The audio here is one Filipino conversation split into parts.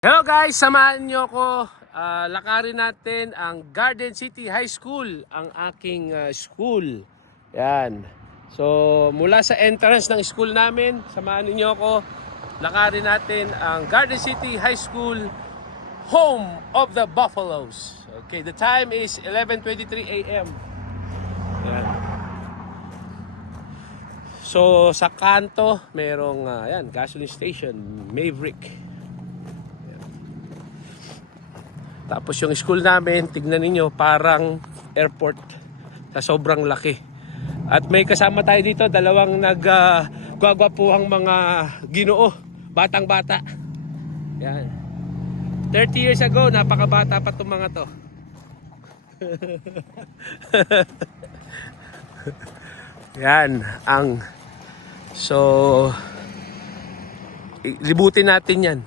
Hello guys, samahan nyo ako. Lakarin natin ang Garden City High School, ang aking school. Yan. So, mula sa entrance ng school namin, samahan niyo ako. Lakarin natin ang Garden City High School, home of the Buffaloes. Okay, the time is 11:23 a.m. Yan. So, sa kanto, merong gasoline station, Maverick. Tapos yung school namin, tignan niyo parang airport sa sobrang laki. At may kasama tayo dito, dalawang nagwagwapuhang mga Ginoo, batang-bata. Yan. 30 years ago, napakabata pa itong mga to. Yan, so, libutin natin yan.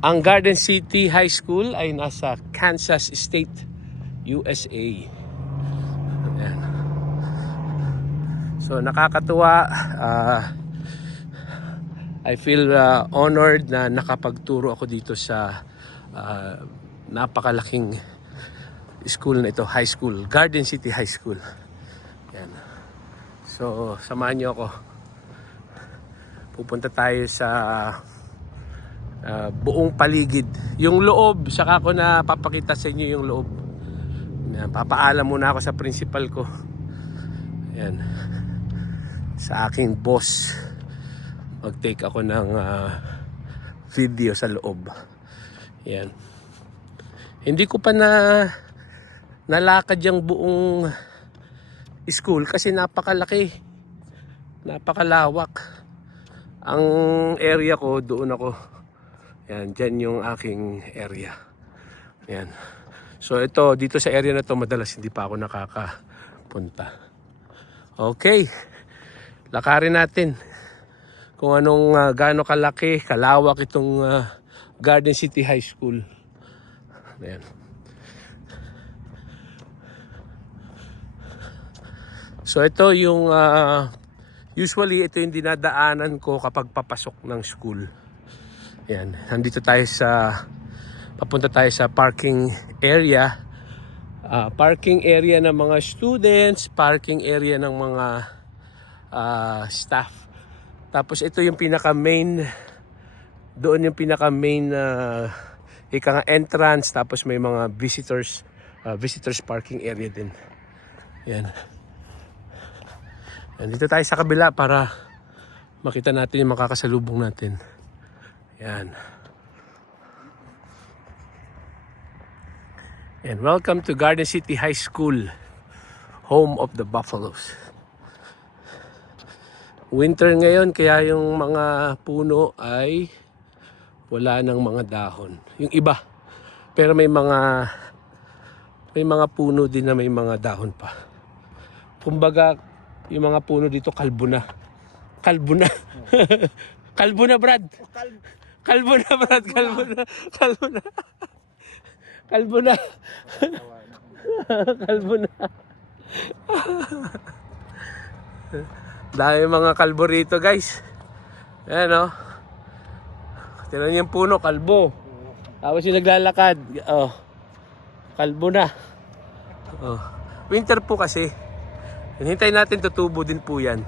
Ang Garden City High School ay nasa Kansas State, USA. Ayan. So nakakatuwa. I feel honored na nakapagturo ako dito sa napakalaking school na ito, high school, Garden City High School. Ayan. So samahan niyo ako. Pupunta tayo sa buong paligid. Yung loob, saka ko na papakita sa inyo yung loob. Papaalam muna ako sa principal ko. Ayan. Sa aking boss. Mag-take ako ng video sa loob. Ayan. Hindi ko pa nalakad yung buong school kasi napakalaki. Napakalawak. Ang area ko, doon ako. Yan, dyan yung aking area. Yan. So ito, dito sa area na to madalas hindi pa ako nakakapunta. Okay. Lakarin natin kung anong gaano kalaki, kalawak itong Garden City High School. Yan. So ito yung usually ito yung dinadaanan ko kapag papasok ng school. Yan, nandito tayo papunta tayo sa parking area. Parking area ng mga students, parking area ng mga staff. Tapos ito yung pinaka-main, doon yung pinaka-main entrance. Tapos may mga visitors parking area din. Yan. Nandito tayo sa kabila para makita natin yung makakasalubong natin. Yan. And welcome to Garden City High School, home of the Buffaloes. Winter ngayon kaya yung mga puno ay wala ng mga dahon. Yung iba. Pero may mga puno din na may mga dahon pa. Kumbaga, yung mga puno dito kalbo na. Kalbo na. Kalbo na, Brad. Kalbo na, Brad. Kalbo na. Kalbo na. Kalbo na. Kalbo na. Dami mga kalbo rito, guys. Ayan, oh. Tignan niyo yung puno, kalbo. Tapos yung naglalakad. Oh. Kalbo na. Oh. Winter po kasi. Hintayin natin, tutubo din po yan.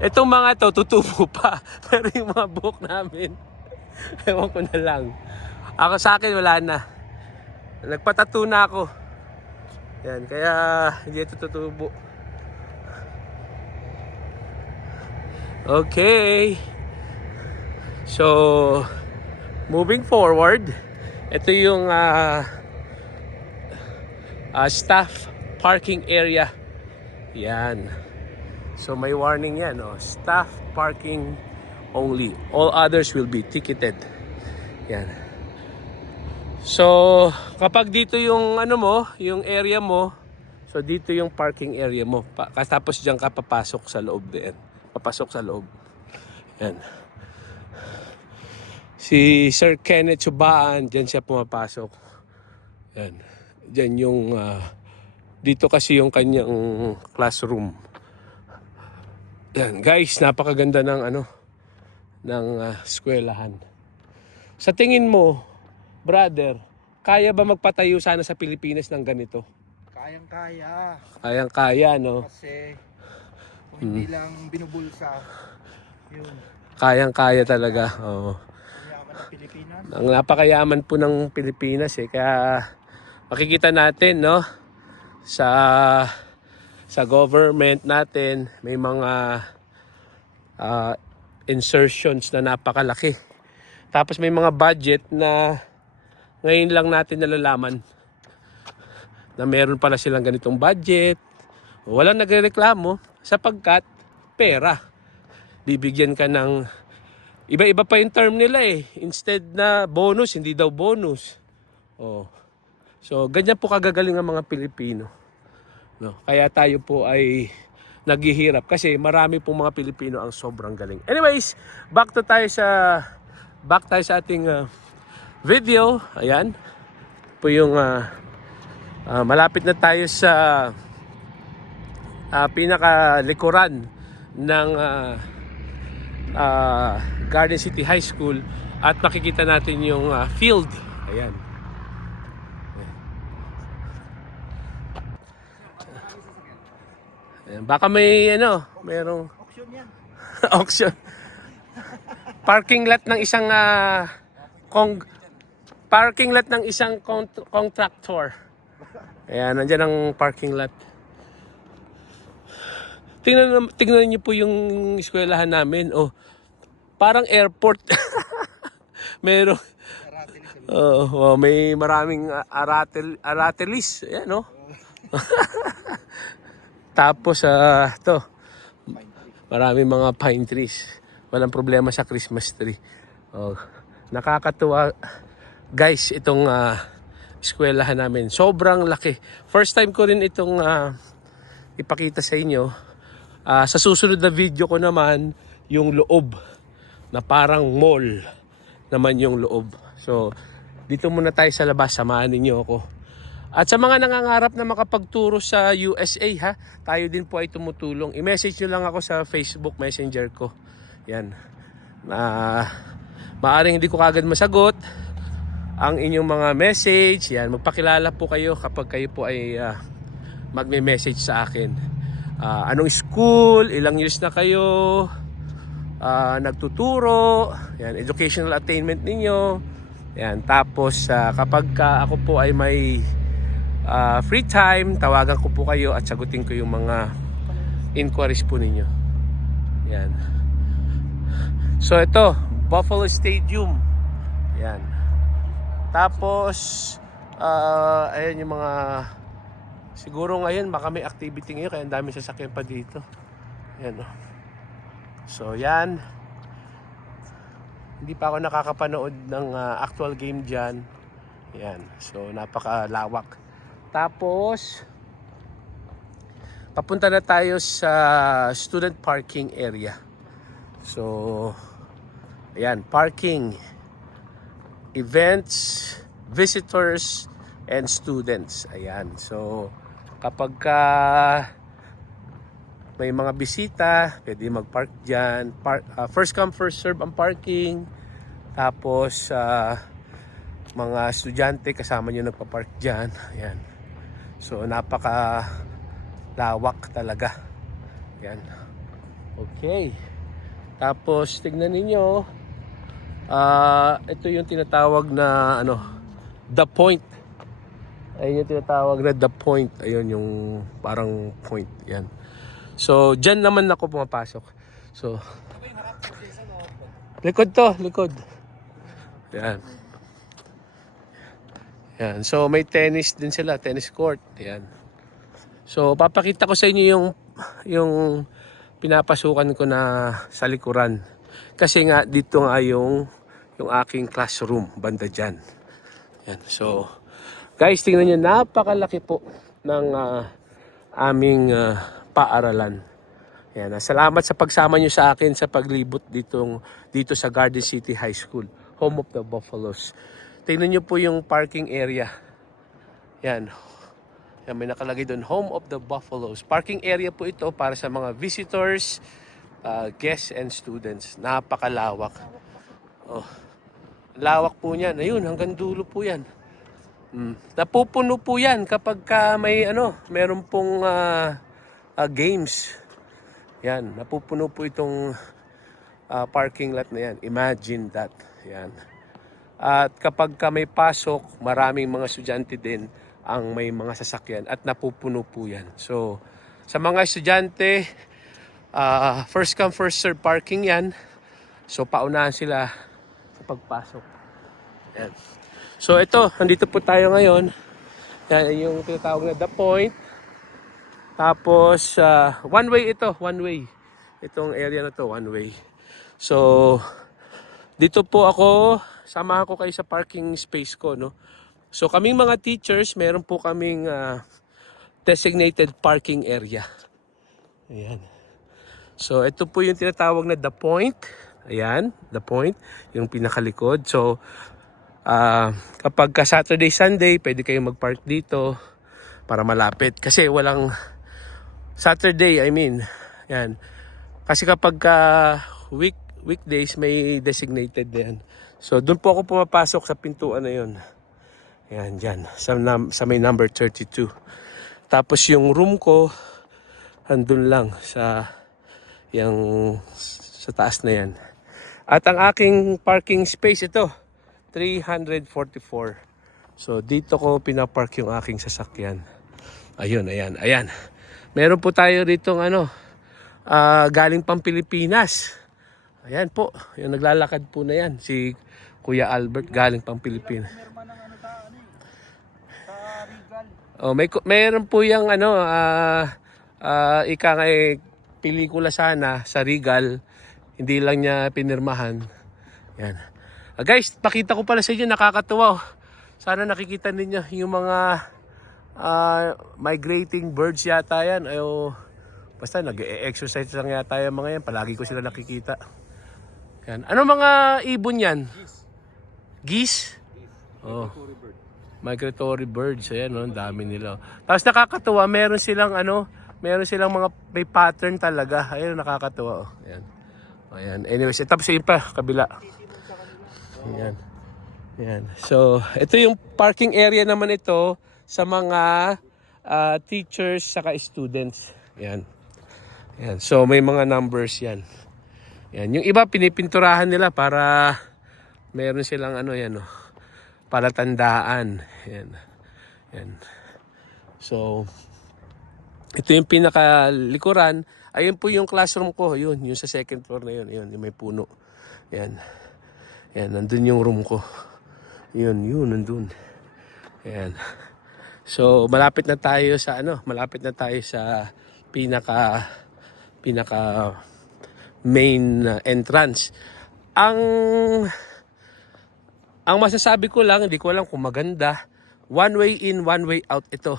Itong mga to, tutubo pa. Pero yung mga buhok namin, ewan ko na lang. Ako sa akin, wala na. Nagpatattoo na ako. Yan, kaya hindi ito tutubo. Okay. So, moving forward, ito yung staff parking area. Yan. So may warning yan, oh. Staff parking only. All others will be ticketed. Yan. So kapag dito yung yung area mo, so dito yung parking area mo. Tapos diyan ka papasok sa loob din. Papasok sa loob. Yan. Si Sir Kenneth Subaan, diyan siya pumapasok. Yan. Diyan yung dito kasi yung kanyang classroom. Yan, guys, napakaganda ng ng eskwelahan. Sa tingin mo, brother, kaya ba magpatayo sana sa Pilipinas ng ganito? Kayang-kaya. Kayang-kaya, no? Kasi kung hindi lang binubulsa, yun. Kayang-kaya talaga. Oo. Ang yaman ng Pilipinas. Ang napakayaman po ng Pilipinas eh. Kaya makikita natin, no? Sa government natin, may mga insertions na napakalaki. Tapos may mga budget na ngayon lang natin nalalaman na meron pala silang ganitong budget. Walang nagrereklamo sapagkat pera. Bibigyan ka ng iba-iba pa yung term nila eh. Instead na bonus, hindi daw bonus. Oh. So, ganyan po kagagaling ang mga Pilipino. No? Kaya tayo po ay naghihirap kasi marami pong mga Pilipino ang sobrang galing. Anyways, back tayo sa ating video. Ayan. Po yung malapit na tayo sa pinakalikuran ng Garden City High School at makikita natin yung field. Ayan. Ayan. Baka may merong Auction yan. auction. Parking lot ng isang parking lot ng isang contractor. Ayan, nandiyan ang parking lot. Tingnan niyo po yung eskwelahan namin. Oh, parang airport. Meron. May maraming aratelis. Ayan, no? Tapos, maraming mga pine trees. Walang problema sa Christmas tree. Oh, nakakatuwa. Guys, itong eskwelahan namin. Sobrang laki. First time ko rin itong ipakita sa inyo. Sa susunod na video ko naman, yung loob na parang mall naman yung loob. So, dito muna tayo sa labas. Samahan ninyo ako. At sa mga nangangarap na makapagturo sa USA, ha, tayo din po ay tumutulong. I-message nyo lang ako sa Facebook Messenger ko. Yan. Maaring hindi ko kagad masagot ang inyong mga message. Yan. Magpakilala po kayo kapag kayo po ay magme-message sa akin. Anong school, ilang years na kayo nagtuturo, yan, educational attainment ninyo. Yan, tapos kapag ako po ay may free time, tawagan ko po kayo at sagutin ko yung mga inquiries po ninyo. Yan. So ito, Buffalo Stadium. Yan. Tapos ayan yung mga siguro ngayon baka may activity ngayon kaya ang dami sasakyan pa dito. Yan, oh. So yan. Hindi pa ako nakakapanood ng actual game dyan. Yan. So napakalawak. Tapos papunta na tayo sa student parking area. So ayan, parking, events, visitors, and students. Ayan. So kapag may mga bisita, pwede mag-park dyan. First come, first serve ang parking. Tapos, mga estudyante, kasama nyo nagpa-park dyan. Ayan. So, napaka-lawak talaga. Ayan. Okay. Tapos, tignan ninyo. Ito yung tinatawag na, The Point. Ayun yung tinatawag na The Point. Ayun yung parang point. Yan. So, dyan naman ako pumapasok. So, likod to. Likod. Yan. Yan. So, may tennis din sila. Tennis court. Yan. So, papakita ko sa inyo yung pinapasukan ko na sa likuran. Kasi nga, dito nga yung aking classroom. Banda dyan. Yan. So, guys, tingnan nyo, napakalaki po ng aming paaralan. Yan. Salamat sa pagsama nyo sa akin sa paglibot dito sa Garden City High School, home of the Buffaloes. Tingnan nyo po yung parking area. Yan. Yan, may nakalagay doon, home of the Buffaloes. Parking area po ito para sa mga visitors guests and students. Napakalawak. Oh, lawak po niyan. Ayun, hanggang dulo po yan. Napupuno po yan kapag may meron pong games. Yan, napupuno po itong parking lot na yan. Imagine that. Yan. At kapag may pasok, maraming mga estudyante din ang may mga sasakyan at napupuno po yan. So, sa mga estudyante, first come first serve parking yan. So, paunahan sila sa pagpasok. Yan. So, ito, nandito po tayo ngayon. Yan yung tinatawag na The Point. Tapos, one way ito, one way. Itong area na to, one way. So, dito po ako, samahan ko kayo sa parking space ko, no? So, kaming mga teachers, meron po kaming designated parking area. Ayan. So, ito po yung tinatawag na The Point. Ayan, The Point, yung pinakalikod. So, kapag ka Saturday, Sunday, pwede kayong mag-park dito para malapit. Kasi walang Saturday, I mean. Yan. Kasi kapag weekdays, may designated din. So, doon po ako pumapasok sa pintuan na yun. Yan, dyan. Sa may number 32. Tapos yung room ko, andun lang sa taas na yan. At ang aking parking space ito, 344. So, dito ko pinapark yung aking sasakyan. Ayun, ayan. Meron po tayo rito galing pang Pilipinas. Ayan po, yung naglalakad po na yan, si Kuya Albert galing pang Pilipinas. Sa Regal. Oh, meron po yung pelikula sana sa Regal, hindi lang niya pinirmahan. Yan. Guys, pakita ko pala sa inyo, nakakatuwa. Sana nakikita ninyo yung mga migrating birds yata yan. Basta nag-exercise lang yata yung mga yan. Palagi ko sila nakikita. Yan. Ano mga ibon yan? Geese? Oh. Migratory birds. Ayan, ang dami nila. Tapos nakakatuwa, meron silang mga may pattern talaga. Ayun, nakakatuwa. Ayan. Ayan. Anyways, tapos yun pa, kabila. Ayan. Ayan. So, ito yung parking area naman ito sa mga teachers saka students. Ayan. Ayan. So, may mga numbers yan. Ayan. Yung iba, pinipinturahan nila para meron silang palatandaan. Ayan. Ayan. So, ito yung pinakalikuran. Ayun po yung classroom ko. Yun, yung sa second floor na yun. Yun, yung may puno. Ayan. Ayan, nandun yung room ko. Yun, nandun. Ayan. So, malapit na tayo sa pinaka main entrance. Ang masasabi ko lang, hindi ko alam kung maganda, one way in, one way out ito.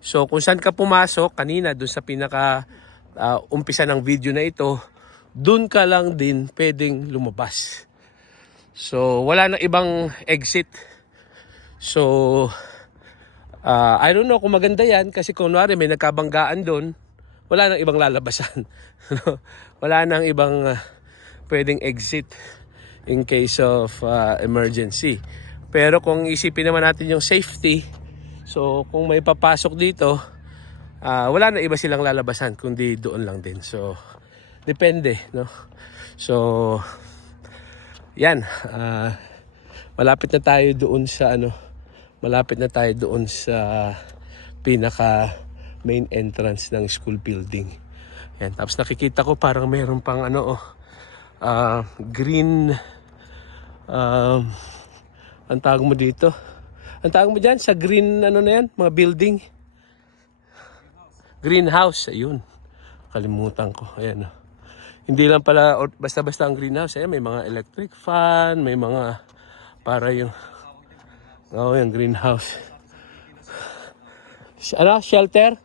So, kung saan ka pumasok kanina doon sa pinaka umpisa ng video na ito, doon ka lang din pwedeng lumabas. So, wala nang ibang exit. So, I don't know kung maganda yan kasi kunwari may nagkabanggaan doon, wala nang ibang lalabasan. Wala nang ibang pwedeng exit in case of emergency. Pero kung isipin naman natin yung safety, so kung may papasok dito, wala na iba silang lalabasan kundi doon lang din. So, depende, no? So, yan, malapit na tayo doon sa pinaka main entrance ng school building. Yan, tapos nakikita ko parang mayroon pang green ang tawag mo dito? Ang tawag mo dyan sa green na yan, mga building? Greenhouse, ayun. Kalimutan ko, ayan. Hindi lang pala basta-basta ang greenhouse. Ayan, may mga electric fan, may mga para yung yung greenhouse. Shelter?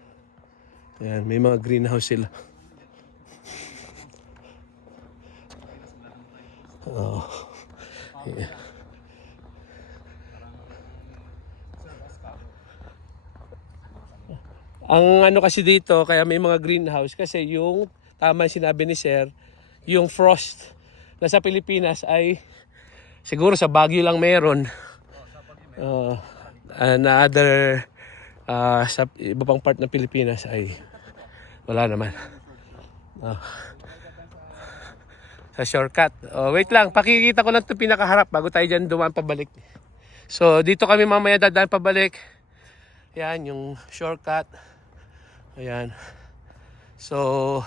Ayan, may mga greenhouse sila. Oh. Yeah. Ang kasi dito, kaya may mga greenhouse kasi yung tama yung sinabi ni Sir, yung frost na sa Pilipinas ay siguro sa Baguio lang meron. Na other sa iba pang part ng Pilipinas ay wala naman. Sa shortcut. Wait lang, pakikita ko lang 'tong pinakaharap bago tayo diyan dumaan pabalik. So dito kami mamaya dadaan pabalik. Yan yung shortcut. Ayan. So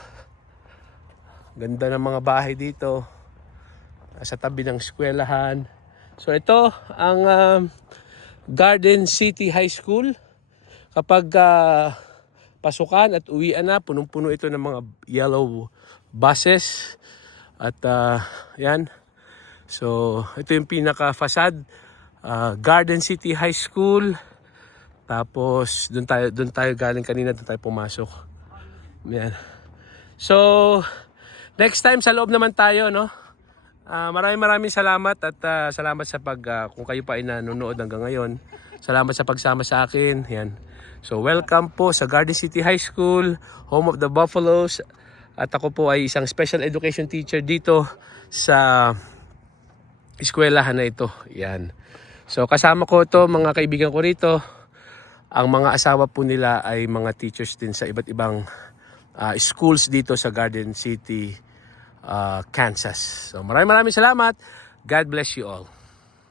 ganda ng mga bahay dito. Sa tabi ng eskwelahan. So ito ang Garden City High School. Kapag pasukan at uwian na, punong-puno ito ng mga yellow buses. At yan. So ito yung pinaka-facade. Garden City High School. Tapos doon tayo galing kanina, doon tayo pumasok. Yan. So next time sa loob naman tayo, no? Maraming salamat at salamat sa kung kayo pa ay nanonood hanggang ngayon. Salamat sa pagsama sa akin. Yan. So welcome po sa Garden City High School, home of the Buffaloes. At ako po ay isang special education teacher dito sa eskwelahan na ito. Yan. So kasama ko to mga kaibigan ko rito. Ang mga asawa po nila ay mga teachers din sa iba't ibang schools dito sa Garden City, Kansas. So maraming salamat. God bless you all.